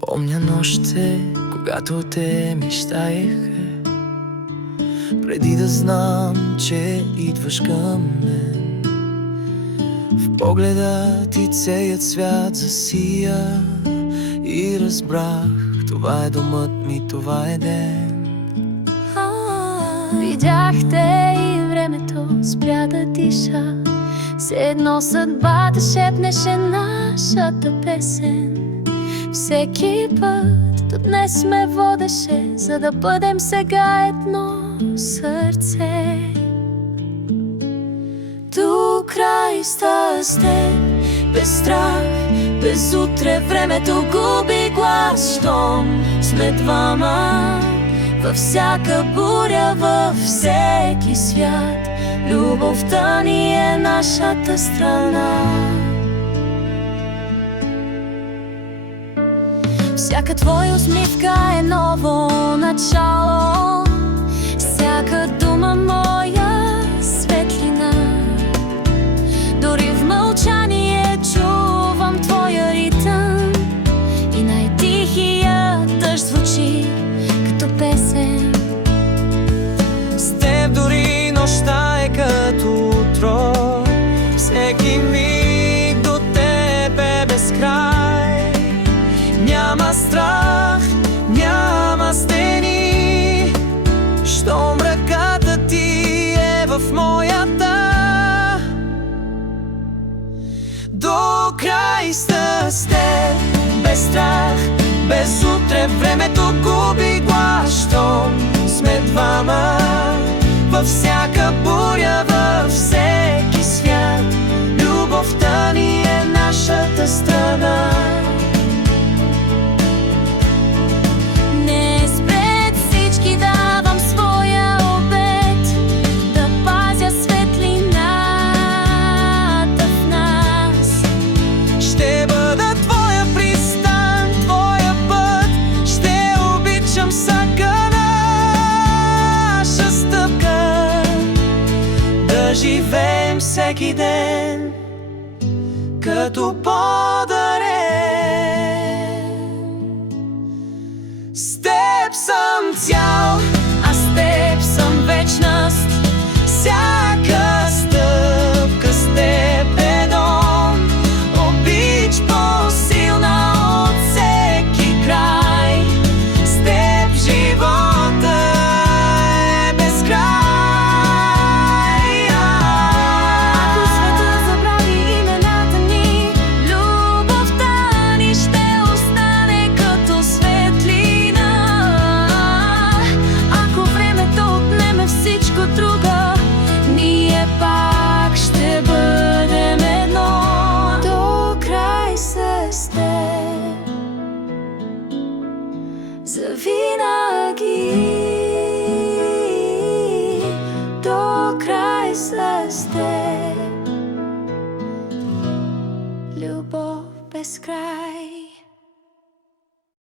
Помня нощите, когато те мечтаеха, преди да знам, че идваш към мен. В погледа ти целият свят засия и разбрах, това е домът ми, това е ден. Видяхте и времето спря да диша, все едно съдбата шепнеше нашата песен. Всеки път до днес ме водеше, за да бъдем сега едно сърце. До край стая с теб, без страх, без утре. Времето губи глас, щом сме двама. Във всяка буря, във всеки свят, любовта ни е нашата страна. Всяка твоя усмивка е ново начало, всяка дума моя светлина. Дори в мълчание чувам твоя ритъм и най-тихия дъжд звучи като песен. С теб дори нощта е като утро, всеки миг до теб е безкрай. Няма страх, няма стени, щом ръката ти е в моята. До край с теб, без страх, без утре. Времето губи глас, щом сме двама. Във всяка буря, във всеки свят, любовта ни е нашата страна. Живеем всеки ден като подарен. С теб съм цял, а с теб съм вечност. Всяка стъпка с теб е дом, обич по-силна от всеки край. С теб живота е безкрай. Завинаги, до край с теб, любов без край.